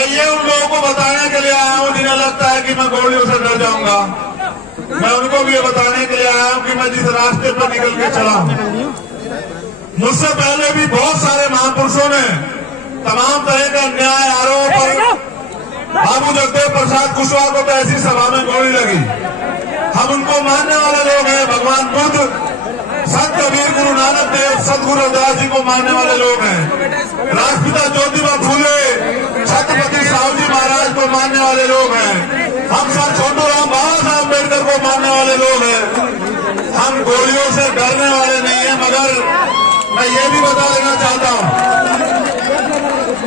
मैं ये उन लोगों को बताने के लिए आया हूँ जिन्हें लगता है कि मैं गोलियों से डर जाऊंगा। मैं उनको भी ये बताने के लिए आया हूँ कि मैं जिस रास्ते पर निकल के चला हूँ, मुझसे पहले भी बहुत सारे महापुरुषों ने तमाम तरह का न्याय आरोप पर बाबू जगदेव प्रसाद कुशवाहा को तो ऐसी सभा में गोली लगी। हम उनको मानने वाले लोग हैं। भगवान बुद्ध, संत कबीर, गुरु नानक देव, सदगुरु रविदास जी को मानने वाले लोग हैं। राष्ट्रपिता ज्योतिबा फूले, छत्रपति साहू जी महाराज को मानने वाले लोग हैं। हम सर छोटूराम बाबा साहब अम्बेडकर को मानने वाले लोग हैं। हम गोलियों से डरने वाले नहीं है। मगर मैं ये भी बता देना चाहता हूँ,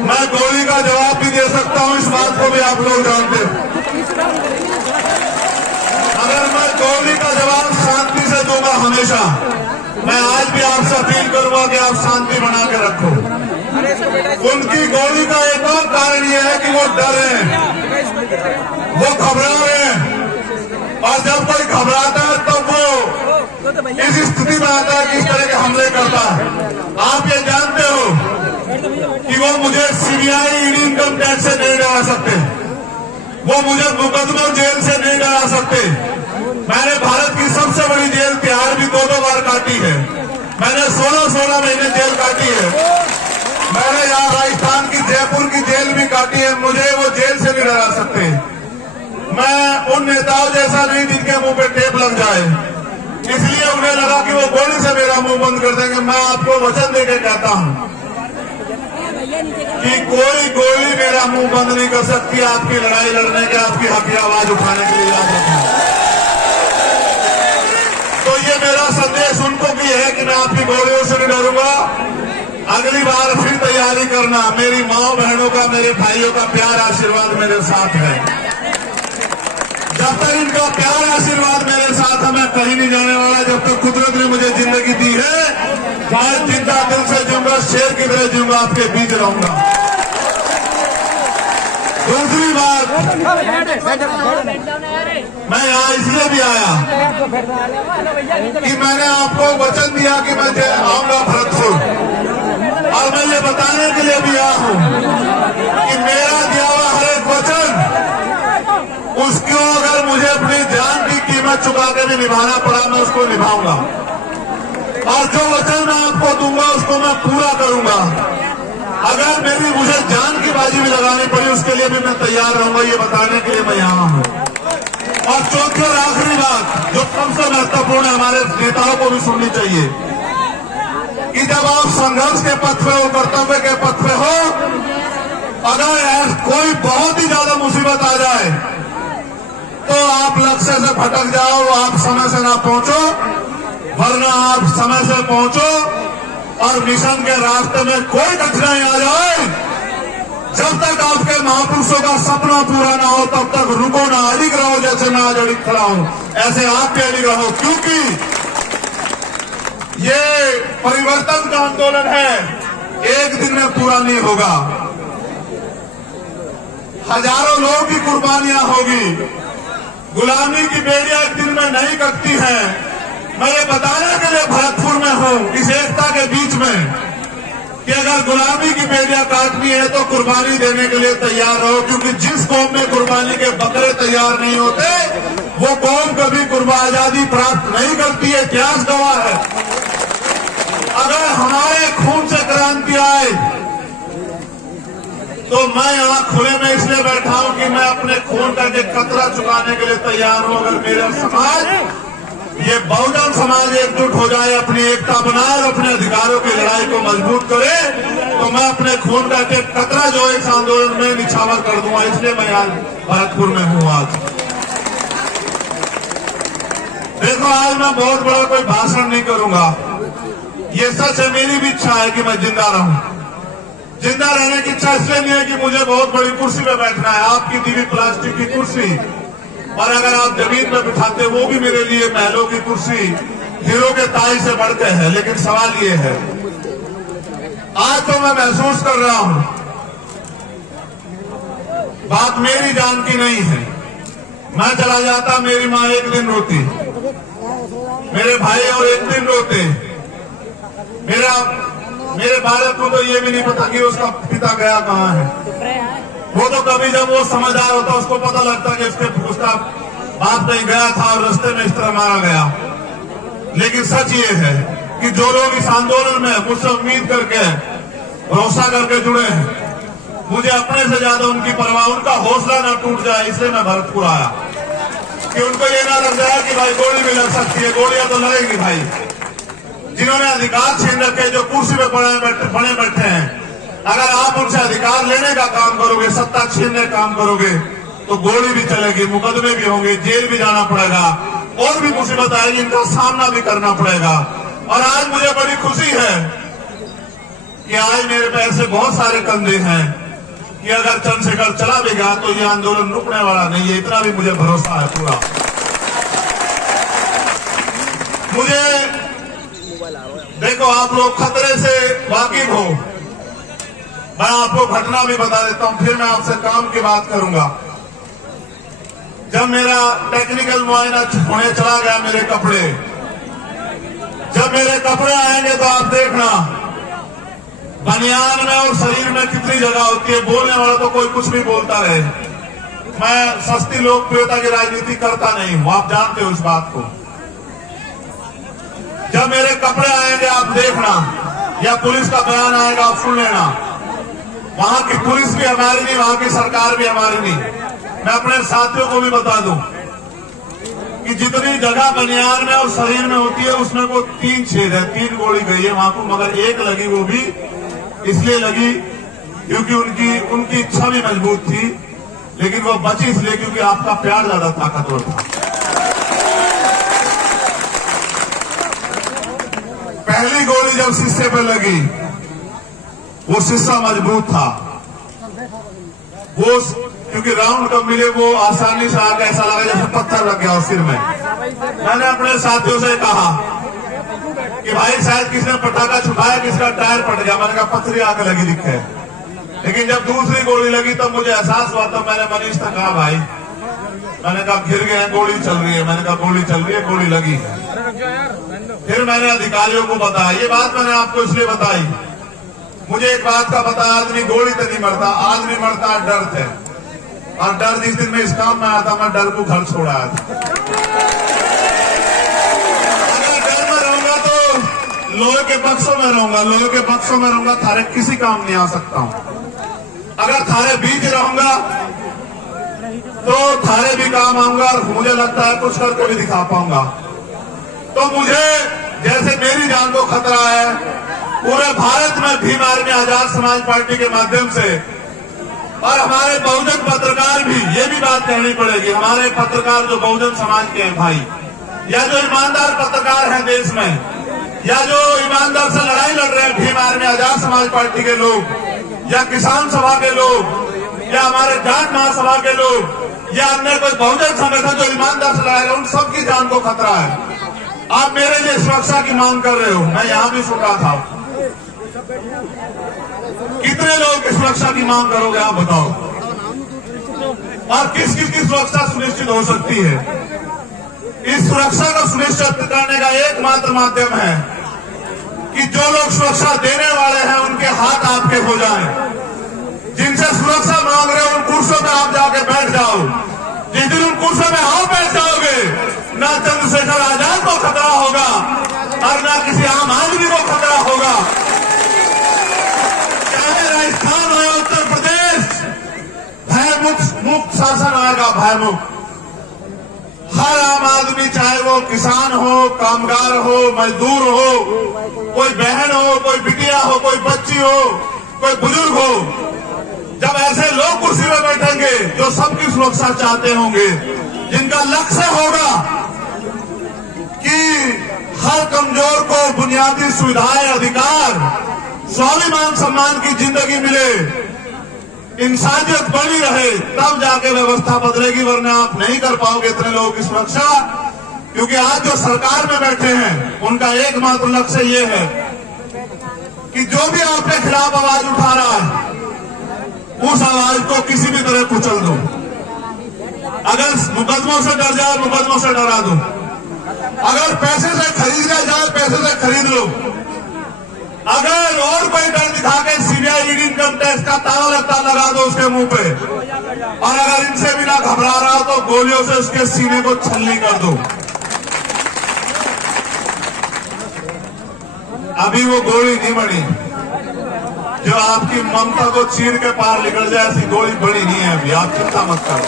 मैं गोली का जवाब भी दे सकता हूँ, इस बात को भी आप लोग जानते हैं। अगर मैं गोली का जवाब शांति से दूंगा हमेशा, मैं आज भी आपसे अपील करूंगा कि आप शांति बना के रखो। उनकी गोली का एक और कारण यह है कि वो डर रहे हैं, वो घबरा रहे हैं। और जब कोई घबराता है तब वो इस स्थिति में आता है कि इस तरह के हमले करता है। आप ये जानते हो कि वो मुझे सीबीआई, ईडी, इनकम टैक्स से नहीं डरा सकते, वो मुझे मुकदमा जेल से नहीं डरा सकते। मैंने भारत की सबसे बड़ी जेल तिहाड़ भी 2-2 बार काटी है। मैंने 16-16 महीने जेल काटी है। मैंने यहाँ राजस्थान की जयपुर की जेल भी काटी है। मुझे वो जेल से नहीं डरा सकते। मैं उन नेताओं जैसा नहीं जिनके मुंह पे टेप लग जाए, इसलिए उन्हें लगा कि वो गोली से मेरा मुंह बंद कर देंगे। मैं आपको वचन देके कहता हूँ कि कोई गोली मेरा मुंह बंद नहीं कर सकती आपकी लड़ाई लड़ने के, आपकी हक की आवाज उठाने के लिए। याद रखें। तो ये मेरा संदेश उनको भी है कि मैं आपकी गोलियों से नहीं डरूंगा। अगली बार फिर तैयारी करना। मेरी माँ बहनों का, मेरे भाइयों का प्यार आशीर्वाद मेरे साथ है। जब तक इनका प्यार आशीर्वाद मेरे साथ है, मैं कहीं नहीं जाने वाला। जब तक कुदरत ने मुझे जिंदगी दी है, मैं जिंदा दिल से जीऊंगा, शेर की तरह जीऊंगा, आपके बीच रहूंगा। दूसरी बात, मैं यहाँ इसलिए भी आया कि मैंने आपको वचन दिया कि मैं आऊंगा भरतपुर, और मैं ये बताने के लिए भी आया हूँ कि मेरा दिया हुआ हर एक वचन, उसको अगर मुझे अपनी जान की कीमत चुका के भी निभाना पड़ा, मैं उसको निभाऊंगा। और जो वचन मैं आपको दूंगा उसको मैं पूरा करूंगा। अगर मुझे जान की बाजी भी लगानी पड़ी, उसके लिए भी मैं तैयार रहूंगा। ये बताने के लिए मैं यहाँ हूँ। और चौथी और आखिरी बात, जो सबसे महत्वपूर्ण है, हमारे नेताओं को भी सुननी चाहिए कि जब आप संघर्ष के पथ पे हो, कर्तव्य के पथ पे हो, अगर कोई बहुत ही ज्यादा मुसीबत आ जाए तो आप लक्ष्य से भटक जाओ, आप समय से ना पहुंचो, वरना आप समय से पहुंचो और मिशन के रास्ते में कोई कठिनाई आ जाए, जब तक आपके महापुरुषों का सपना पूरा ना हो तब तक रुको ना, अडिग रहो। जैसे मैं आज अडिग खड़ा हूं, ऐसे आप भी अडिग रहो, क्योंकि ये परिवर्तन का आंदोलन है, एक दिन में पूरा नहीं होगा। हजारों लोगों की कुर्बानियां होगी। गुलामी की बेड़ियां एक दिन में नहीं कटती हैं। मैं ये बताने के लिए भरतपुर में हूं, इस एकता के बीच में, कि अगर गुलामी की बेड़ियां काटनी है तो कुर्बानी देने के लिए तैयार रहो। क्योंकि जिस कौम में कुर्बानी के बकरे तैयार नहीं होते, वो कौम कभी आजादी प्राप्त नहीं करती है। इतिहास गवाह है। अगर हमारे खून से क्रांति आए तो मैं यहाँ खुले में इसलिए बैठा हूं कि मैं अपने खून का एक कतरा चुकाने के लिए तैयार हूं। अगर मेरा समाज, ये बहुजन समाज एकजुट हो जाए, अपनी एकता बनाए और अपने अधिकारों की लड़ाई को मजबूत करे, तो मैं अपने खून का एक कतरा जो इस आंदोलन में निछावर कर दूंगा। इसलिए मैं आज भरतपुर में हूं। आज देखो, आज मैं बहुत बड़ा कोई भाषण नहीं करूंगा। ये सच है, मेरी भी इच्छा है कि मैं जिंदा रहूं। जिंदा रहने की इच्छा इसलिए नहीं है कि मुझे बहुत बड़ी कुर्सी पे बैठना है, आपकी दी हुई प्लास्टिक की कुर्सी, और अगर आप जमीन पे बिठाते वो भी मेरे लिए महलों की कुर्सी, हीरो के ताज से बढ़कर है। लेकिन सवाल ये है, आज तो मैं महसूस कर रहा हूं, बात मेरी जान की नहीं है। मैं चला जाता, मेरी माँ एक दिन रोती, मेरे भाई और एक दिन रोते। मेरे बालक को तो ये भी नहीं पता कि उसका पिता गया कहाँ है। वो तो आदमी जब वो समझदार होता है उसको पता लगता कि उसका बाप कहीं गया था और रास्ते में इस तरह मारा गया। लेकिन सच ये है कि जो लोग इस आंदोलन में मुझसे उम्मीद करके भरोसा करके जुड़े हैं, मुझे अपने से ज्यादा उनकी परवाह, उनका हौसला ना टूट जाए, इसलिए मैं भरतपुर आया कि उनको ये ना लग जाए कि भाई गोली भी लग सकती है। गोलियां तो लगेगी भाई। जिन्होंने अधिकार छीन रखे, जो कुर्सी पे बने बैठे हैं, अगर आप उनसे अधिकार लेने का काम करोगे, सत्ता छीनने का काम करोगे, तो गोली भी चलेगी, मुकदमे भी होंगे, जेल भी जाना पड़ेगा, और भी मुसीबत आएगी, इनका सामना भी करना पड़ेगा। और आज मुझे बड़ी खुशी है कि आज मेरे पे ऐसे बहुत सारे कंधे हैं कि अगर चंद्रशेखर चला भी गया तो ये आंदोलन रुकने वाला नहीं है, इतना भी मुझे भरोसा है पूरा। मुझे देखो, आप लोग खतरे से वाकिफ हो, मैं आपको घटना भी बता देता हूं, फिर मैं आपसे काम की बात करूंगा। जब मेरा टेक्निकल मुआयना होने चला गया, मेरे कपड़े, जब मेरे कपड़े आएंगे तो आप देखना बनियान में और शरीर में कितनी जगह होती है। बोलने वाला तो कोई कुछ भी बोलता रहे, मैं सस्ती लोकप्रियता की राजनीति करता नहीं हूं, आप जानते हो इस बात को। जब मेरे कपड़े आएंगे आप देखना, या पुलिस का बयान आएगा आप सुन लेना, वहां की पुलिस भी हमारी नहीं, वहां की सरकार भी हमारी नहीं। मैं अपने साथियों को भी बता दूं कि जितनी जगह बनियान में और शरीर में होती है उसमें वो 3 छेद है, 3 गोली गई है वहां को, मगर 1 लगी, वो भी इसलिए लगी क्योंकि उनकी इच्छा भी मजबूत थी, लेकिन वो बची इसलिए क्योंकि आपका प्यार ज्यादा ताकतवर था। पहली गोली जब शीशे पे लगी, वो शीशा मजबूत था, वो क्योंकि राउंड कब मिले वो आसानी से आके ऐसा लगा जैसे पत्थर लग गया सिर में। मैंने अपने साथियों से कहा कि भाई शायद किसी ने पटाखा छुपाया, किसका टायर फट गया, मैंने कहा पत्थरी आके लगी दिखे। लेकिन जब दूसरी गोली लगी तब मुझे एहसास हुआ, तब मैंने मनीष से कहा भाई, मैंने कहा घिर गए, गोली चल रही है, मैंने कहा गोली चल रही है, गोली लगी। फिर मैंने अधिकारियों को बताया, ये बात मैंने आपको इसलिए बताई, मुझे एक बात का पता, आदमी गोली से नहीं मरता, आदमी मरता डर से। और डर जिस दिन मैं इस काम में आया था, मैं डर को घर छोड़ आया था। अगर डर में रहूंगा तो लोहे के बक्सों में रहूंगा, लोहे के बक्सों में रहूंगा, थारे किसी काम नहीं आ सकता हूं। अगर थारे बीच रहूंगा तो थारे भी काम आऊंगा, और मुझे लगता है कुछ करके भी दिखा पाऊंगा। तो मुझे जैसे मेरी जान को खतरा है, पूरे भारत में भीम आर्मी आजाद समाज पार्टी के माध्यम से, और हमारे बहुजन पत्रकार भी, ये भी बात कहनी पड़ेगी, हमारे पत्रकार जो बहुजन समाज के हैं भाई, या जो ईमानदार पत्रकार हैं देश में, या जो ईमानदार से लड़ाई लड़ रहे हैं, भीम आर्मी आजाद समाज पार्टी के लोग, या किसान सभा के लोग, या हमारे जाट महासभा के लोग, या अन्य कोई बहुजन संगठन जो ईमानदार से लड़ा रहे हैं, उन सबकी जान को खतरा है। आप मेरे लिए सुरक्षा की मांग कर रहे हो, मैं यहां भी सुन रहा था। कितने लोग की सुरक्षा की मांग करोगे आप बताओ, और किस किस की सुरक्षा सुनिश्चित हो सकती है? इस सुरक्षा को सुनिश्चित करने का एकमात्र माध्यम है कि जो लोग सुरक्षा देने वाले हैं उनके हाथ आपके हो जाएं। जिनसे सुरक्षा मांग रहे हो उन कुर्सियों पे आप जाके बैठ जाओ। जिस दिन उन कुर्सियों में आप बैठ जाओगे, ना चंद्रशेखर आजाद को खतरा होगा और ना किसी आम आदमी को खतरा होगा। चाहे राजस्थान हो या उत्तर प्रदेश, भय मुक्त शासन आएगा, भय मुक्त। हर आम आदमी, चाहे वो किसान हो, कामगार हो, मजदूर हो, कोई बहन हो, कोई बिटिया हो, कोई बच्ची हो, कोई बुजुर्ग हो, जब ऐसे लोग कुर्सी में बैठेंगे जो सबकी सुरक्षा चाहते होंगे, जिनका लक्ष्य होगा कि हर कमजोर को बुनियादी सुविधाएं, अधिकार, स्वाभिमान सम्मान की जिंदगी मिले, इंसानियत बनी रहे, तब जाके व्यवस्था बदलेगी, वरना आप नहीं कर पाओगे इतने लोगों की सुरक्षा। क्योंकि आज जो सरकार में बैठे हैं उनका एकमात्र लक्ष्य ये है कि जो भी आपके खिलाफ आवाज उठा रहा है उस आवाज को किसी भी तरह कुचल दो। अगर मुकदमों से डर जाए, मुकदमों से डरा दो। अगर पैसे से खरीदा जाए, पैसे से खरीद लो। अगर और कोई डर दिखा के सीबीआई, ईडी, इनकम टैक्स का ताला लगता लगा दो उसके मुंह पे। और अगर इनसे भी ना घबरा रहा हो तो गोलियों से उसके सीने को छलनी कर दो। अभी वो गोली नहीं बनी जो आपकी ममता को चीर के पार निकल जाए, ऐसी गोली बड़ी नहीं है अभी, आप चिंता मत करो।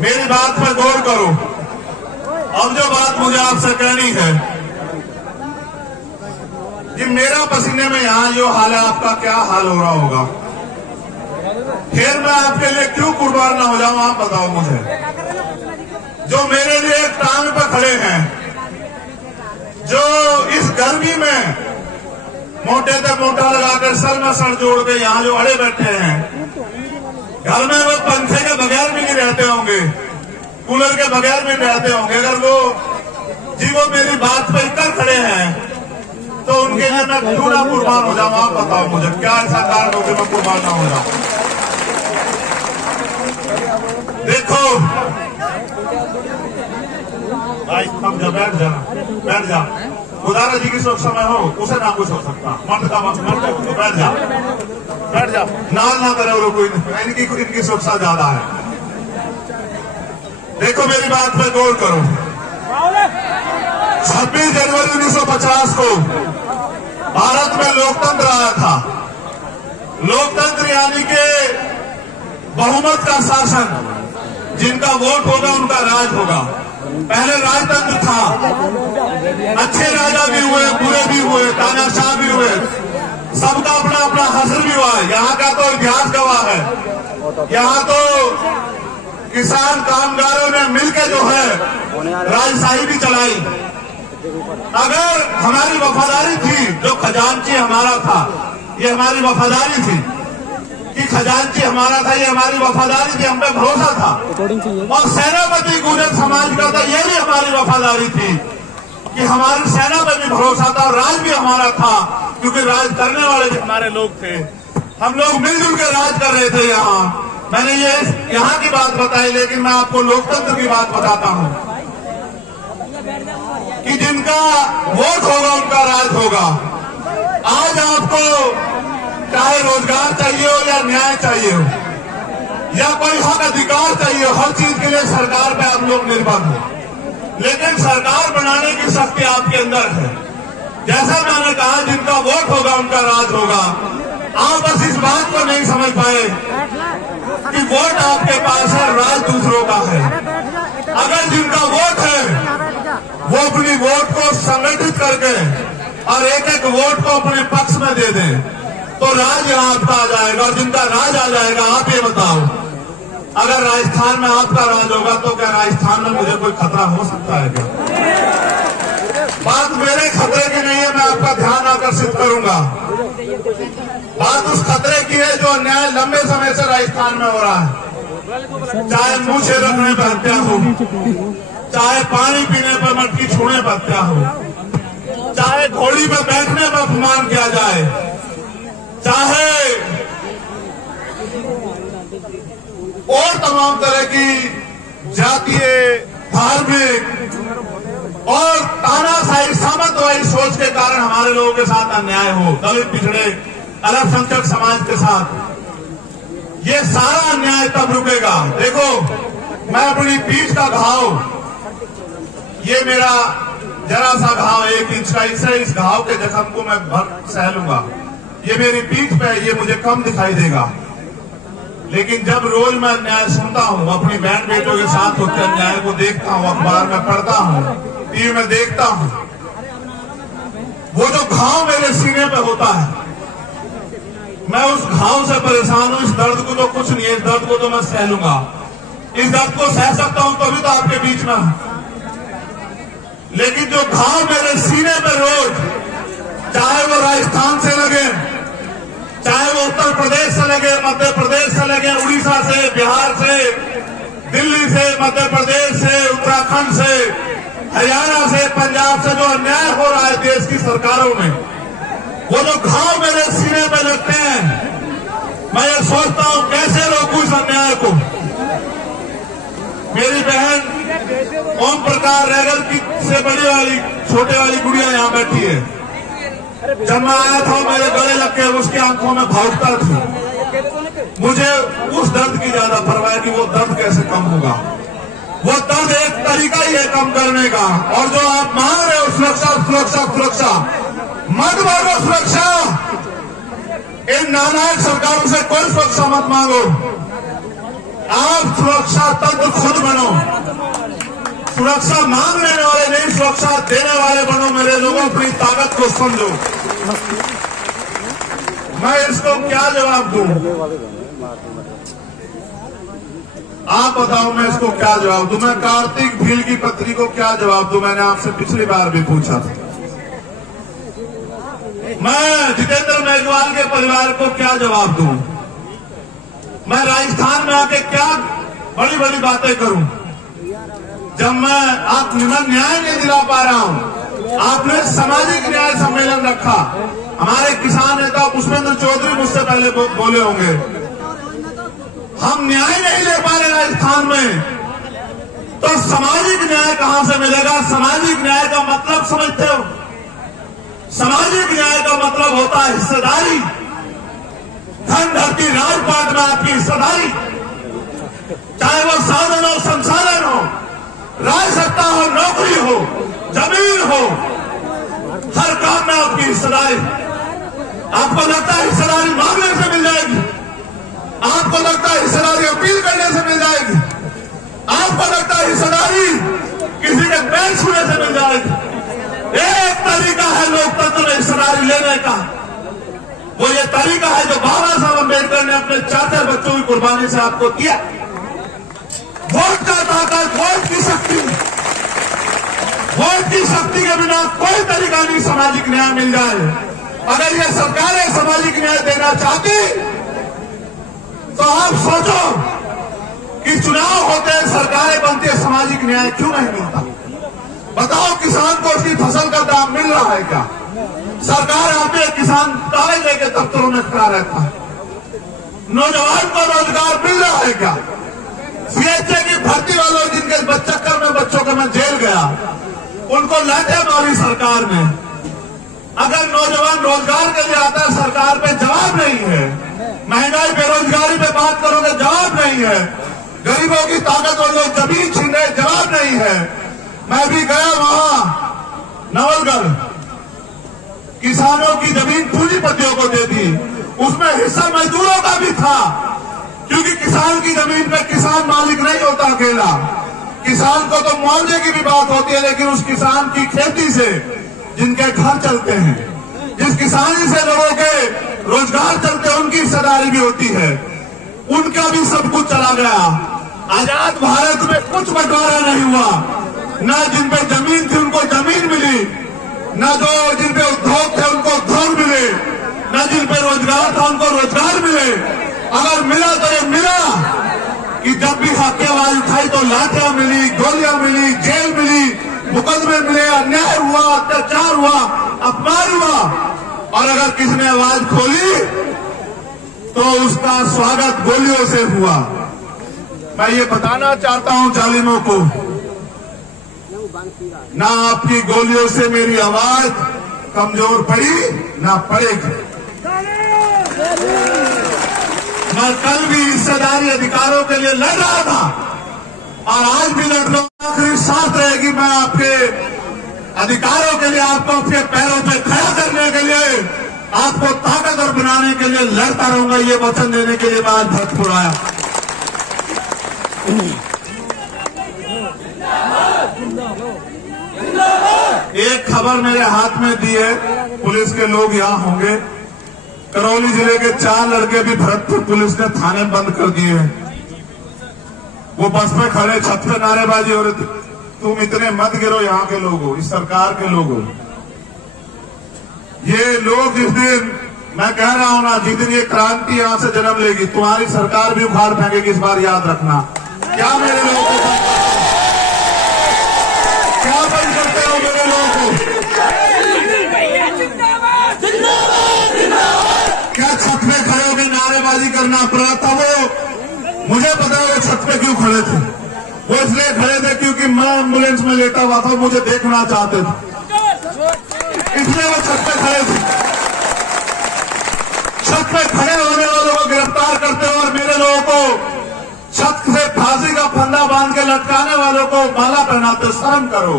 मेरी बात पर गौर करो। अब जो बात मुझे आपसे कहनी है कि मेरा पसीने में यहां जो हाल है, आपका क्या हाल हो रहा होगा। फिर मैं आपके लिए क्यों कुर्बान ना हो जाऊं, आप बताओ मुझे। जो मेरे लिए एक टांग पर खड़े हैं, जो इस गर्मी में मोटे से मोटा लगाकर सर में सर जोड़ के यहाँ जो अड़े बैठे हैं, घर में वो पंखे के बगैर भी नहीं रहते होंगे, कूलर के बगैर भी नहीं रहते होंगे, अगर वो मेरी बात पे कर खड़े हैं तो उनके लिए मैं क्यों ना कुर्बान हो जाऊं, आप बताओ मुझे। क्या ऐसा कारण हो कि मैं कुर्बान ना हो जाऊं। देखो भाई, हम जब बैठ जा खुदारा जी की सुरक्षा में हो, उसे ना कुछ हो सकता। मर्द का वक्त मर्द है, बैठ जा नाल ना करे और कोई, इनकी सुरक्षा ज्यादा है। देखो मेरी बात पे गौर करो। 26 जनवरी 1950 को भारत में लोकतंत्र आया था। लोकतंत्र यानी के बहुमत का शासन, जिनका वोट होगा उनका राज होगा। पहले राजतंत्र था, अच्छे राजा भी हुए, बुरे भी हुए, तानाशाह भी हुए, सबका अपना अपना हश्र भी हुआ है। यहाँ का तो इतिहास गवाह है। यहाँ तो किसान कामगारों ने मिलकर जो है राजशाही भी चलाई। अगर हमारी वफादारी थी, जो खजांची हमारा था, ये हमारी वफादारी थी कि खजांची हमारा था, ये हमारी वफादारी थी, हम पे भरोसा था। और सेनापति गुर्जर समाज का था, ये भी हमारी वफादारी थी कि हमारी सेना पे भी भरोसा था और राज भी हमारा था, क्योंकि राज करने वाले भी हमारे लोग थे। हम लोग मिलजुल के राज कर रहे थे। मैंने ये यहाँ की बात बताई, लेकिन मैं आपको लोकतंत्र की बात बताता हूँ कि जिनका वोट होगा उनका राज होगा। आज आपको चाहे रोजगार चाहिए हो या न्याय चाहिए हो या कोई हक अधिकार चाहिए हो, हर चीज के लिए सरकार पे आप लोग निर्भर हो। लेकिन सरकार बनाने की शक्ति आपके अंदर है। जैसा मैंने कहा, जिनका वोट होगा उनका राज होगा। आप बस इस बात को नहीं समझ पाए कि वोट आपके पास है, राज दूसरों का है। अगर जिनका वोट है वो अपनी वोट को संगठित करके और एक एक वोट को अपने पक्ष में दे दें तो राज यहाँ आपका आ जाएगा। और जिनका राज आ जाएगा, आप ये बताओ, अगर राजस्थान में आपका राज होगा तो क्या राजस्थान में मुझे कोई खतरा हो सकता है क्या? बात मेरे खतरे की नहीं है, मैं आपका ध्यान आकर्षित करूंगा। बात उस खतरे की है जो अन्याय लंबे समय से राजस्थान में हो रहा है। चाहे मुंह से रखने पर हत्या हो, चाहे पानी पीने पर मटकी छूने पर हत्या हो, चाहे घोड़ी पर बैठने पर अपमान किया जाए, चाहे और तमाम तरह की जातीय, धार्मिक और तानाशाही सामंतवादी सोच के कारण हमारे लोगों के साथ अन्याय हो, दलित, पिछड़े, अल्पसंख्यक समाज के साथ, ये सारा अन्याय तब रुकेगा। देखो, मैं अपनी पीठ का घाव, ये मेरा जरा सा घाव 1 इंच का, इससे इस घाव के जख्म को मैं सह लूंगा। ये मेरी पीठ पे, ये मुझे कम दिखाई देगा, लेकिन जब रोज मैं अन्याय सुनता हूँ, अपनी बहन बेटों के साथ होते अन्याय को देखता हूँ, अखबार में पढ़ता हूँ, टीवी में देखता हूँ, वो जो घाव मेरे सीने पे होता है, मैं उस घाव से परेशान हूँ। इस दर्द को तो कुछ नहीं है, इस दर्द को तो मैं सह लूंगा। इस दर्द को सह सकता हूँ तभी तो आपके बीच में हूं। लेकिन जो घाव मेरे सीने पे रोज, चाहे वो राजस्थान से लगे, चाहे वो उत्तर प्रदेश से लगे, मध्य प्रदेश से लगे, उड़ीसा से, बिहार से, दिल्ली से, मध्य प्रदेश से, उत्तराखंड से, हरियाणा से, पंजाब से जो अन्याय हो रहा है देश की सरकारों में, वो जो घाव मेरे सीने पे लगते हैं, मैं ये सोचता हूं कैसे रोकूं इस अन्याय को। मेरी बहन ओम प्रकाश रहगल की से बड़ी वाली छोटे वाली गुड़िया यहाँ बैठी है, जब मैं आया था मेरे गले लग के उसकी आंखों में भावुकता थी। मुझे उस दर्द की ज्यादा परवाह है कि वो दर्द कैसे कम होगा। वो दर्द एक तरीका ही है कम करने का। और जो आप मांग रहे हो सुरक्षा सुरक्षा सुरक्षा, मत मांगो सुरक्षा। इन नालायक सरकारों से कोई सुरक्षा मत मांगो। आप सुरक्षा तंत्र खुद बनो। सुरक्षा मांग लेने वाले नहीं, सुरक्षा देने वाले बनो। मेरे लोगों, अपनी ताकत को समझो। मैं इसको क्या जवाब दूं? आप बताओ मैं इसको क्या जवाब दूं? मैं कार्तिक भील की पत्नी को क्या जवाब दूं? मैंने आपसे पिछली बार भी पूछा था। मैं जितेंद्र मेघवाल के परिवार को क्या जवाब दूं? मैं राजस्थान में आके क्या बड़ी बड़ी बातें करूं जब मैं न्याय नहीं दिला पा रहा हूं। आपने सामाजिक न्याय सम्मेलन रखा। हमारे किसान नेता पुष्पेंद्र चौधरी मुझसे पहले बोले होंगे। हम न्याय नहीं ले पा रहे राजस्थान में, तो सामाजिक न्याय कहां से मिलेगा? सामाजिक न्याय का मतलब समझते हो? सामाजिक न्याय का मतलब होता है हिस्सेदारी। धन धरती राजपाट में आपकी हिस्सेदारी, चाहे वो साधन हो, संसाधन हो, राज सत्ता हो, नौकरी हो, जमीन हो, हर काम में आपकी हिस्सेदारी। आपको लगता है हिस्सेदारी मांगने से मिल जाएगी? आपको लगता है हिस्सेदारी अपील करने से मिल जाएगी? आपको लगता है हिस्सेदारी किसी के पैर छूने से मिल जाएगी? एक तरीका है लोकतंत्र में हिस्सेदारी लेने का। वो ये तरीका है जो बाबा साहब अम्बेडकर ने अपने 4 बच्चों की कुर्बानी से आपको दिया। वोट का ताकत, वोट की शक्ति, वोट की शक्ति के बिना कोई तरीका नहीं सामाजिक न्याय मिल जाए। अगर ये सरकारें सामाजिक न्याय देना चाहती तो आप सोचो कि चुनाव होते हैं, सरकारें बनती है, सामाजिक न्याय क्यों नहीं मिलता? बताओ किसान को उसकी फसल का दाम मिल रहा है क्या? सरकार आती है, किसान ताले लेके दफ्तरों में खड़ा रहता है। नौजवान को रोजगार मिल रहा है क्या? सीएचए की भर्ती वालों जिनके चक्कर में बच्चों को मैं जेल गया, उनको लाठे मारी सरकार ने। अगर नौजवान रोजगार के लिए आता है, सरकार पे जवाब नहीं है। महंगाई बेरोजगारी पे बात करोगे, जवाब नहीं है। गरीबों की ताकत और लोग जमीन छीन रहे, जवाब नहीं है। मैं भी गया वहां नवलगढ़, किसानों की जमीन पूंजीपतियों को दे दी। उसमें हिस्सा मजदूरों का भी था, क्योंकि किसान की जमीन पे किसान मालिक नहीं होता अकेला। किसान को तो मुआवजे की भी बात होती है, लेकिन उस किसान की खेती से जिनके घर चलते हैं, जिस किसानी से लोगों के रोजगार चलते हैं, उनकी हिस्सेदारी भी होती है। उनका भी सब कुछ चला गया। आजाद भारत में कुछ बंटवारा नहीं हुआ। न जिन पे जमीन थी उनको जमीन मिली, न जो जिन पे उद्योग थे उनको उद्योग मिले, न जिन पे रोजगार था उनको रोजगार मिले। अगर मिला तो ये मिला कि जब भी हक की आवाज उठाई तो लाठियां मिली, गोलियां मिली, जेल मिली, मुकदमे मिले, अन्याय हुआ, अत्याचार हुआ, अपमान हुआ। और अगर किसी ने आवाज खोली तो उसका स्वागत गोलियों से हुआ। मैं ये बताना चाहता हूं जालिमों को, ना आपकी गोलियों से मेरी आवाज कमजोर पड़ी ना पड़ेगी। मैं कल भी हिस्सेदारी अधिकारों के लिए लड़ रहा था और आज भी लड़ रहा हूं। आखिरी सांस रहेगी मैं आपके अधिकारों के लिए, आपको अपने पैरों पे खड़ा करने के लिए, आपको ताकतवर बनाने के लिए लड़ता रहूंगा। ये वचन देने के लिए मैं आज भरतपुर आया। एक खबर मेरे हाथ में दी है, पुलिस के लोग यहाँ होंगे। करौली जिले के 4 लड़के भी भरतपुर पुलिस ने थाने बंद कर दिए हैं। वो बस पे खड़े, छत पे नारेबाजी हो रही थी, तुम इतने मत गिरो, यहाँ के लोग हो, इस सरकार के लोग हो। ये लोग जिस दिन, मैं कह रहा हूं ना, जिस दिन ये क्रांति यहां से जन्म लेगी, तुम्हारी सरकार भी उखाड़ फेंकेगी। इस बार याद रखना। क्या मेरे लोगों को क्या बंद करते हो? मेरे लोगों को क्या छत पे खड़े होकर नारेबाजी करना पड़ा था? वो मुझे पता है वो छत पे क्यों खड़े थे। वो इसलिए खड़े थे क्योंकि मैं एम्बुलेंस में लेटा हुआ था, मुझे देखना चाहते थे। इसलिए वो छत पे खड़े थे। छत पे खड़े होने वालों को गिरफ्तार करते हो और मेरे लोगों को छत से फांसी का फंदा बांध के लटकाने वालों को माला पहनाते हो। शर्म करो।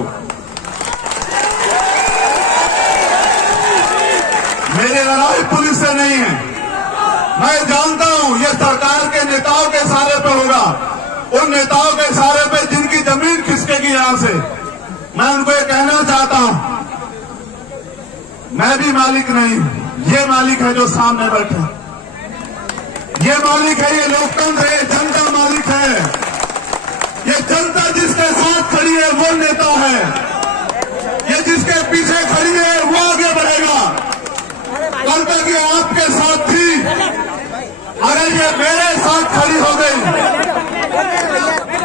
मेरी लड़ाई पुलिस से नहीं है। मैं जानता हूं ये सरकार के नेताओं के इशारे पे होगा, उन नेताओं के इशारे पे जिनकी जमीन खिसकेगी यहां से। मैं उनको ये कहना चाहता हूं, मैं भी मालिक नहीं हूं, ये मालिक है जो सामने बैठे। ये मालिक है, ये लोकतंत्र है, जनता मालिक है। ये जनता जिसके साथ खड़ी है वो नेता है, ये जिसके पीछे खड़ी है वो आगे बढ़ेगा। कल तक ये आपके साथ थी, अगर ये मेरे साथ खड़ी हो गई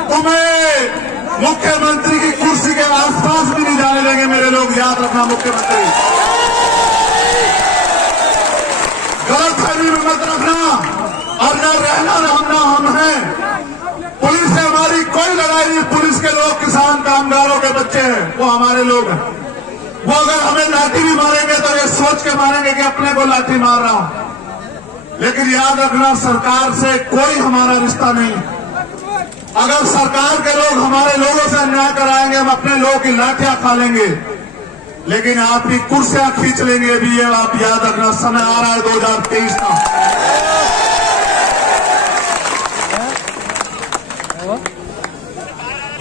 तो मैं मुख्यमंत्री की कुर्सी के आसपास भी नहीं जाने देंगे मेरे लोग। याद रखना, मुख्यमंत्री गलतफहमी में मत रखना। और न रहना न हम हैं। पुलिस से हमारी कोई लड़ाई नहीं। पुलिस के लोग किसान कामगारों के बच्चे हैं, वो हमारे लोग हैं। वो अगर हमें लाठी भी मारेंगे तो ये सोच के मारेंगे कि अपने को लाठी मार रहा हूं। लेकिन याद रखना, सरकार से कोई हमारा रिश्ता नहीं। अगर सरकार के लोग हमारे लोगों से अन्याय कराएंगे, हम अपने लोगों की लाठियां खा लेंगे, लेकिन आपकी कुर्सियां खींच लेंगे भी। ये आप याद रखना। समय आ रहा है 2023 का।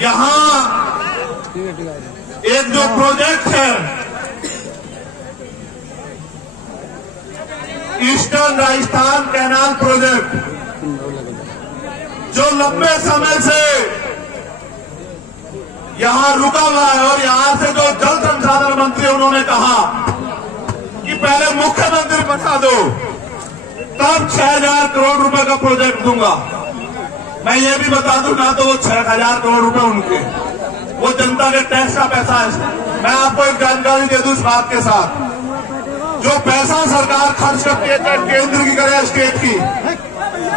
यहां एक जो प्रोजेक्ट है ईस्टर्न राजस्थान कैनाल प्रोजेक्ट, जो लंबे समय से यहां रुका हुआ है, और यहां से जो जल संसाधन मंत्री उन्होंने कहा कि पहले मुख्यमंत्री बता दो तब 6,000 करोड़ रुपए का प्रोजेक्ट दूंगा। मैं ये भी बता दूं ना, तो वो 6,000 करोड़ रुपए उनके, वो जनता के टैक्स का पैसा है। मैं आपको एक जानकारी दे दूं इस बात के साथ, जो पैसा सरकार खर्च करती है, केंद्र की करे स्टेट की,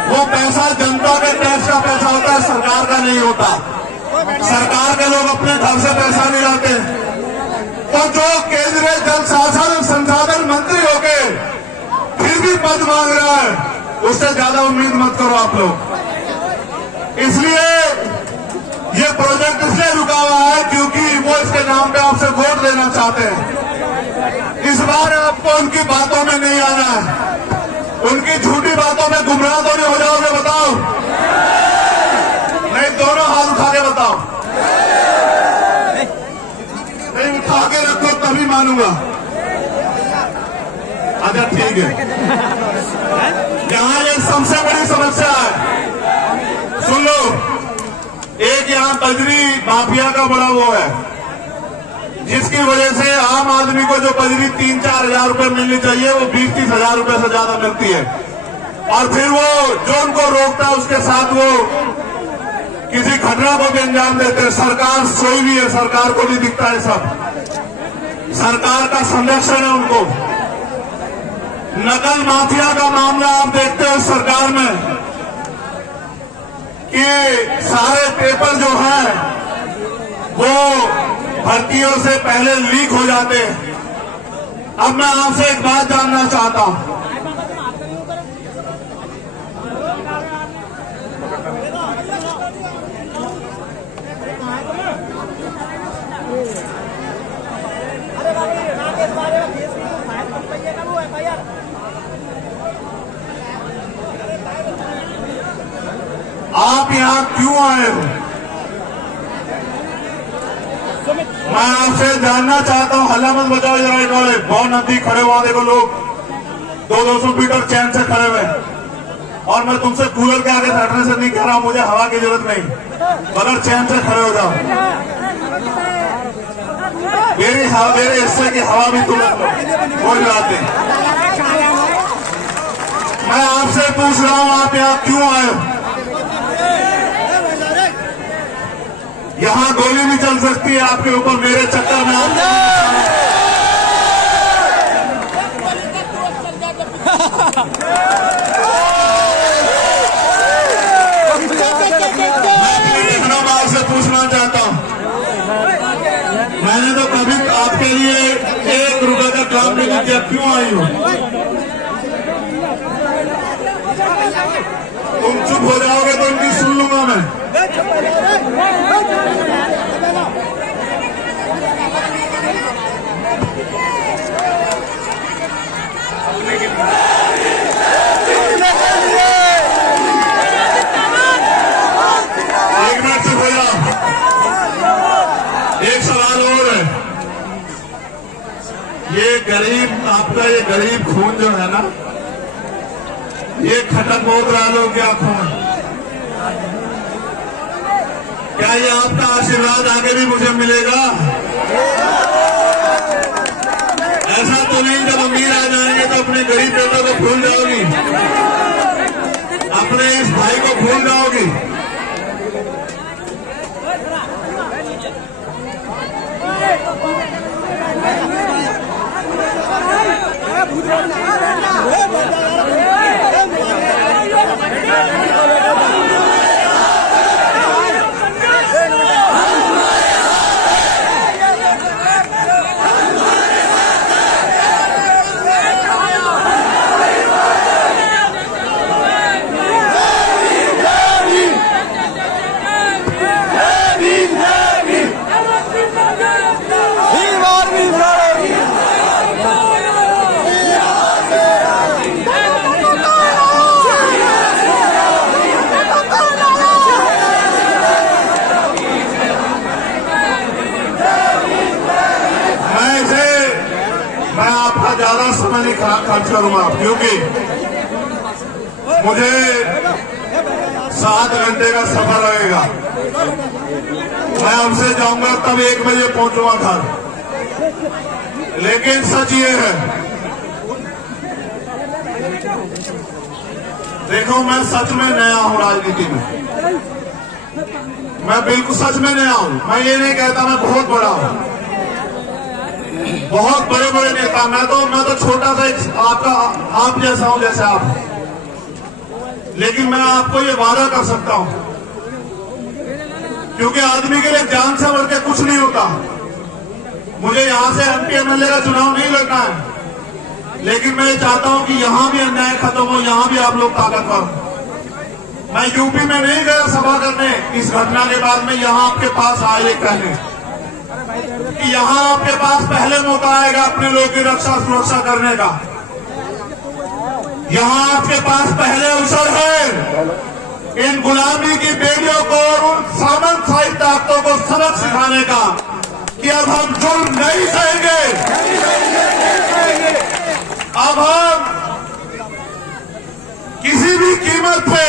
वो पैसा जनता के टैक्स का पैसा होता है, सरकार का नहीं होता। सरकार के लोग अपने घर से पैसा नहीं लाते। तो जो केंद्रीय जल संसाधन मंत्री होके फिर भी पद मांग रहा है, उससे ज्यादा उम्मीद मत करो आप लोग। इसलिए ये प्रोजेक्ट इसलिए रुका हुआ है क्योंकि वो इसके नाम पे आपसे वोट देना चाहते हैं। इस बार आपको उनकी बातों में नहीं आना है। उनकी झूठी बातों में गुमराह तो नहीं हो जाओगे? बताओ। नहीं, दोनों हाथ उठा के बताओ। नहीं, उठा के रखो तभी मानूंगा। अच्छा ठीक है। यहाँ ये सबसे बड़ी समस्या है, सुन लो। एक यहाँ बजरी माफिया का बड़ा वो है, जिसकी वजह से आम आदमी को जो बजरी 3-4 हजार रुपए मिलनी चाहिए वो 20-30 हजार रुपए से ज्यादा मिलती है। और फिर वो जो उनको रोकता है उसके साथ वो किसी घटना को भी अंजाम देते हैं। सरकार सोई भी है, सरकार को भी दिखता है सब। सरकार का संरक्षण है उनको। नकल माफिया का मामला आप देखते हो सरकार में कि सारे पेपर जो हैं वो भर्तियों से पहले लीक हो जाते हैं। अब मैं आपसे एक बात जानना चाहता हूं, आप यहां क्यों आए हो? मैं आपसे जानना चाहता हूं। हल्ला मत बजाओ जरा। एक वाले बहुत नजदीक खड़े हुआ, देखो लोग 200 मीटर चैन से खड़े हुए। और मैं तुमसे कूलर के आगे बैठने से नहीं कह रहा हूं, मुझे हवा की जरूरत नहीं, मगर चैन से खड़े हो जाओ। मेरे हिस्से की हवा भी तुम कोई बात नहीं। मैं आपसे पूछ रहा हूं, आप यहां क्यों आए हो? यहां गोली भी चल सकती है आपके ऊपर, मेरे चक्कर में आप मैं आपसे पूछना चाहता हूं, मैंने तो कभी आपके लिए 1 रुपए का क्यों आई हो? तुम चुप हो जाओगे तो इनकी सुन लूंगा मैं। एक मिनट चुप हो जाओ। एक सवाल और है, ये गरीब, आपका ये गरीब खून जो है ना, ये खटक बहुत रहा लोग क्या खून, क्या ये आपका आशीर्वाद आगे भी मुझे मिलेगा? ऐसा तो नहीं जब अमीर आ जाएंगे तो अपने गरीब बेटों को भूल जाओगी, अपने इस भाई को भूल जाओगी। ज्यादा समय नहीं खर्च करूंगा क्योंकि मुझे 7 घंटे का सफर रहेगा। मैं हमसे जाऊंगा तब 1 बजे पहुंचूंगा घर। लेकिन सच ये है, देखो मैं सच में नया हूं राजनीति में, मैं बिल्कुल सच में नया हूं। मैं ये नहीं कहता मैं बहुत बड़ा हूं, बहुत बड़े बड़े नेता, मैं तो छोटा सा आप जैसा हूं जैसे आप। लेकिन मैं आपको ये वादा कर सकता हूं, क्योंकि आदमी के लिए जान से बढ़ के कुछ नहीं होता। मुझे यहां से एमपी एमएलए का चुनाव नहीं लड़ना है, लेकिन मैं चाहता हूं कि यहां भी अन्याय खत्म हो, यहां भी आप लोग ताकतवर हो। मैं यूपी में नहीं गया सभा करने, इस घटना के बाद में यहां आपके पास आए कहने कि यहां आपके पास पहले मौका आएगा अपने लोगों की रक्षा सुरक्षा करने का। यहां आपके पास पहले अवसर है इन गुलामी की बेड़ियों को और उन सामंतशाही ताकतों को सबक सिखाने का कि अब हम जुल्म नहीं सहेंगे, अब हम किसी भी कीमत पे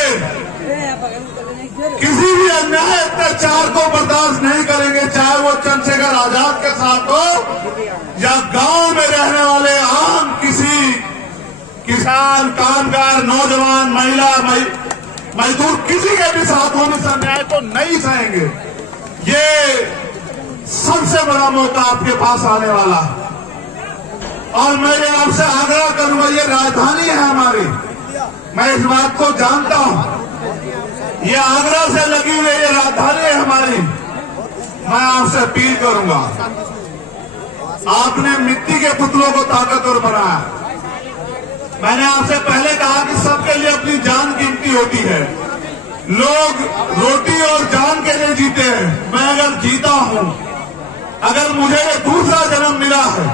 किसी भी अन्याय अत्याचार को बर्दाश्त नहीं करेंगे, चाहे वो चंद्रशेखर आजाद के साथ हो या गांव में रहने वाले आम किसी किसान, कामगार, नौजवान, महिला, मजदूर, किसी के भी साथ होने से अन्याय को नहीं सहेंगे। ये सबसे बड़ा मौका आपके पास आने वाला है और मैं आपसे आग्रह करूंगा, ये राजधानी है हमारी, मैं इस बात को जानता हूं, ये आगरा से लगी हुई ये राजधानी है हमारी। मैं आपसे अपील करूंगा, आपने मिट्टी के पुतलों को ताकतवर बनाया। मैंने आपसे पहले कहा कि सबके लिए अपनी जान कीमती होती है, लोग रोटी और जान के लिए जीते हैं। मैं अगर जीता हूं, अगर मुझे ये दूसरा जन्म मिला है,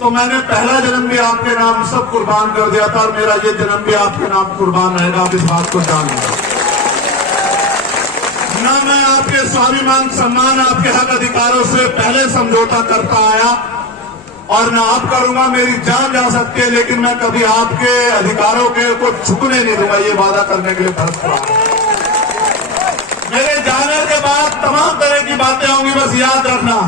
तो मैंने पहला जन्म भी आपके नाम सब कुर्बान कर दिया था और मेरा ये जन्म भी आपके नाम कुर्बान रहेगा। आप इस बात को जान लें। न मैं आपके स्वाभिमान, सम्मान, आपके हक अधिकारों से पहले समझौता करता आया और न आप करूंगा। मेरी जान जा सकती है, लेकिन मैं कभी आपके अधिकारों के को झुकने नहीं दूंगा, ये वादा करने के लिए फर्ज पड़ा। मेरे जाने के बाद तमाम तरह की बातें होंगी, बस याद रखना।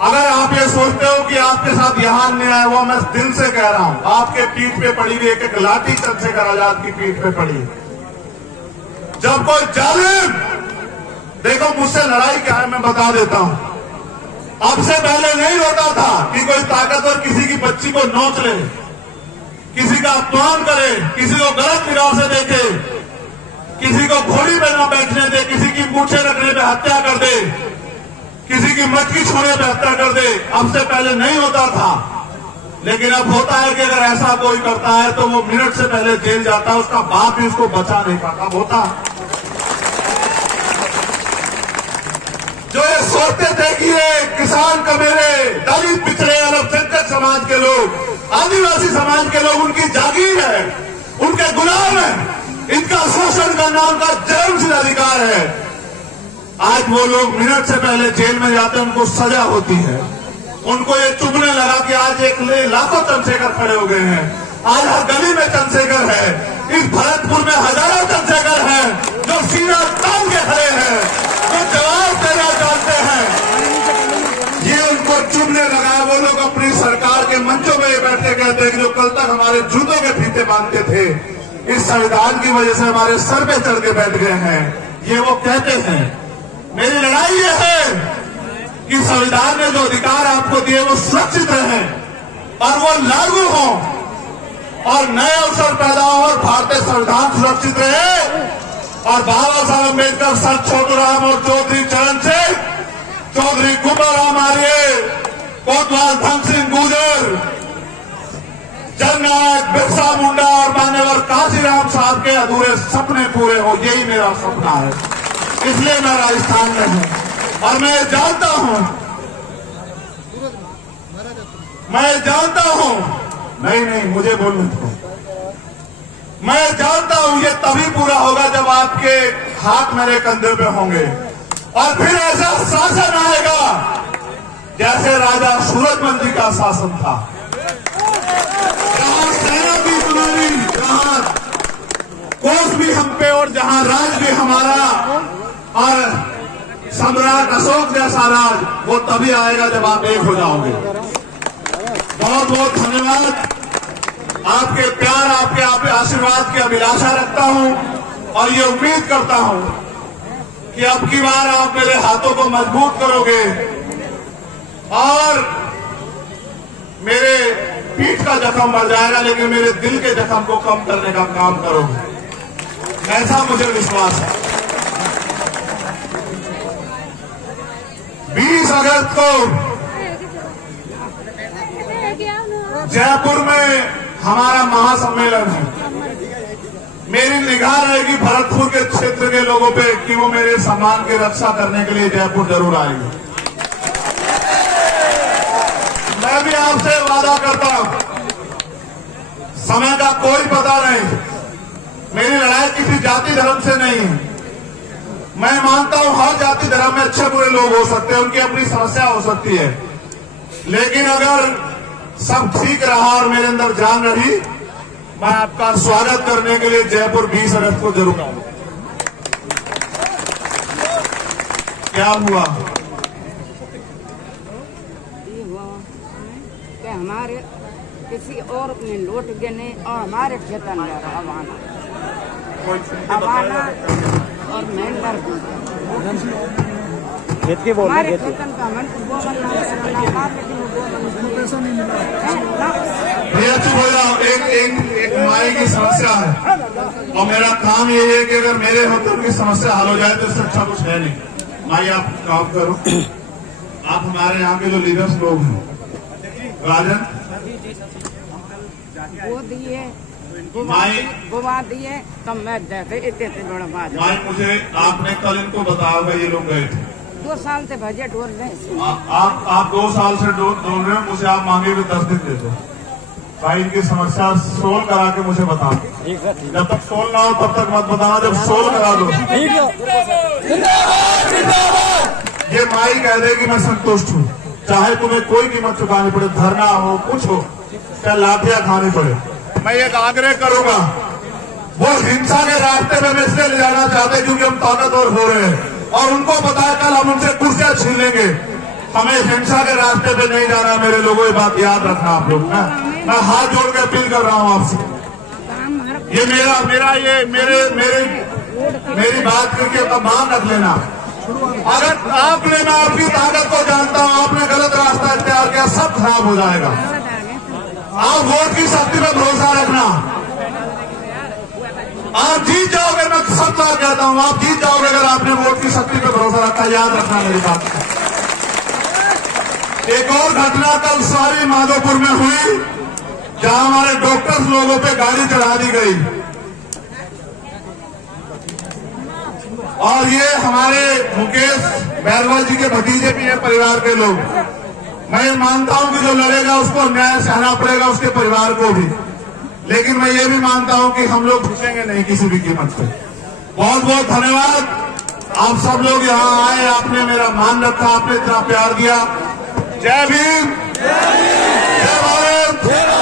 अगर आप ये सोचते हो कि आपके साथ यहां अन्याय हुआ, मैं दिल से कह रहा हूं, आपके पीठ पे पड़ी हुई एक लाठी चंद्रशेखर आजाद की पीठ पे पड़ी। जब कोई जालिम, देखो मुझसे लड़ाई क्या है मैं बता देता हूं। अब से पहले नहीं होता था कि कोई ताकतवर किसी की बच्ची को नोच ले, किसी का अपमान करे, किसी को गलत निगाह से देखे, किसी को घोड़ी में न बैठने दे, किसी की मूछें रखने पे हत्या कर दे, किसी की मटकी छूने पे हत्या कर दे। अब से पहले नहीं होता था, लेकिन अब होता है कि अगर ऐसा कोई करता है तो वो मिनट से पहले जेल जाता है, उसका बाप भी उसको बचा नहीं पाता। अब होता जो ये सोचते थे कि ये किसान कमेरे, दलित, पिछड़े, अल्पसंख्यक समाज के लोग, आदिवासी समाज के लोग उनकी जागीर है, उनके गुलाम है, इनका शोषण करना उनका जन्मसिद्ध अधिकार है। आज वो लोग मिनट से पहले जेल में जाते हैं, उनको सजा होती है। उनको ये चुभने लगा कि आज एक लाखों चंद्रशेखर खड़े हो गए हैं, आज हर गली में चंद्रशेखर है, इस भरतपुर में हजारों चंद्रशेखर हैं जो सीना तान के खड़े हैं, जो जवाब देना चाहते हैं। ये उनको चुभने लगा। वो लोग अपनी सरकार के मंचों में बैठ के कहते हैं कि जो कल तक हमारे जूतों के फीते बांधते थे, इस संविधान की वजह से हमारे सर पे चढ़ के बैठ गए हैं। ये वो कहते हैं। मेरी लड़ाई ये है कि संविधान ने जो अधिकार आपको दिए वो सुरक्षित रहे और वो लागू हो और नए अवसर पैदा हो और भारतीय संविधान सुरक्षित रहे और बाबा साहब अम्बेडकर, सर छोटूराम और चौधरी चरण सिंह, चौधरी कुंवरराम आर्य, कोतवाल धन सिंह गुर्जर, जननायक बिरसा मुंडा और मान्यवर काशीराम साहब के अधूरे सपने पूरे हो। यही मेरा सपना है, इसलिए मैं राजस्थान में हूं। और मैं जानता हूं, नहीं मुझे बोलने दो। मैं जानता हूं ये तभी पूरा होगा जब आपके हाथ मेरे कंधे पे होंगे और फिर ऐसा शासन आएगा जैसे राजा सूरजमल जी का शासन था, जहां सेना भी हमारी, जहां कोष भी हम पे और जहां राज भी हमारा और सम्राट अशोक जैसा राज, वो तभी आएगा जब आप एक हो जाओगे। बहुत बहुत धन्यवाद। आपके प्यार, आपके आशीर्वाद की अभिलाषा रखता हूं और ये उम्मीद करता हूं कि अब की बार आप मेरे हाथों को मजबूत करोगे और मेरे पीठ का जख्म बढ़ जाएगा, लेकिन मेरे दिल के जख्म को कम करने का काम करोगे, ऐसा मुझे विश्वास है। 20 अगस्त को जयपुर में हमारा महासम्मेलन है। मेरी निगाह रहेगी भरतपुर के क्षेत्र के लोगों पे कि वो मेरे सम्मान की रक्षा करने के लिए जयपुर जरूर आएंगे। मैं भी आपसे वादा करता हूं, समय का कोई पता नहीं, मेरी लड़ाई किसी जाति धर्म से नहीं है। मैं मानता हूं हर जाति धर्म में अच्छे बुरे लोग हो सकते हैं, उनकी अपनी समस्या हो सकती है, लेकिन अगर सब ठीक रहा और मेरे अंदर जान रही, मैं आपका स्वागत करने के लिए जयपुर 20 अगस्त को जरूर आऊंगा। क्या हुआ कि हमारे किसी और ने लौट गए नहीं और हमारे खेतन में रवाना और मेहनत खेत के बोल हमारे खेतन का मन एक माई की समस्या है और मेरा काम ये है कि अगर मेरे होते उनकी समस्या हल हो जाए तो इससे अच्छा कुछ है नहीं। माई आप काम करो, आप हमारे यहाँ के जो लीडर्स लोग हैं, राजन वो दिए माई गोवा दिए तब मैं देते इतने बड़ा बात। माई मुझे आपने कल इनको बताया हुआ ये लोग गए थे 2 साल से भजे डोल रहे। आप 2 साल से डोल रहे हो, मुझे आप मांगे भी 10 दिन दे दो भाई। इनकी समस्या सोल्व करा के मुझे बता दो। जब तक सोल्व ना हो तब तक मत बताना, जब सोल्व करा दो ये माई कह दे कि मैं संतुष्ट हूँ, चाहे तुम्हें कोई कीमत चुकानी पड़े, धरना हो, कुछ हो, चाहे लाठियां खानी पड़े। मैं एक आग्रह करूंगा, वो हिंसा के रास्ते में इसलिए ले जाना चाहते क्योंकि हम ताकतवर हो रहे हैं और उनको पता है कल हम उनसे कुर्सियां छीन लेंगे। हमें हिंसा के रास्ते पे नहीं जाना मेरे लोगों, ये बात याद रखना आप लोग। मैं हाथ जोड़ के अपील कर रहा हूँ आपसे, ये मेरी बात करके मान रख लेना। अगर आपने, मैं आपकी ताकत को जानता हूँ, आपने गलत रास्ता इख्तियार किया, सब खराब हो जाएगा। आप वोट की शक्ति पर भरोसा रखना, आप जीत जाओगे। मैं सब बात कहता हूँ, आप जीत जाओगे अगर आपने वोट की शक्ति पर भरोसा रखा। याद रखना मेरी बात। एक और घटना कल सवारी माधोपुर में हुई, जहां हमारे डॉक्टर्स लोगों पे गाड़ी चढ़ा दी गई। और ये हमारे मुकेश बैरवाल जी के भतीजे भी हैं, परिवार के लोग। मैं ये मानता हूं कि जो लड़ेगा उसको न्याय सहना पड़ेगा, उसके परिवार को भी। लेकिन मैं ये भी मानता हूं कि हम लोग झुकेंगे नहीं किसी भी कीमत पे। बहुत बहुत धन्यवाद। आप सब लोग यहाँ आए, आपने मेरा मान रखा, आपने इतना प्यार दिया। जय भीम, जय भारत।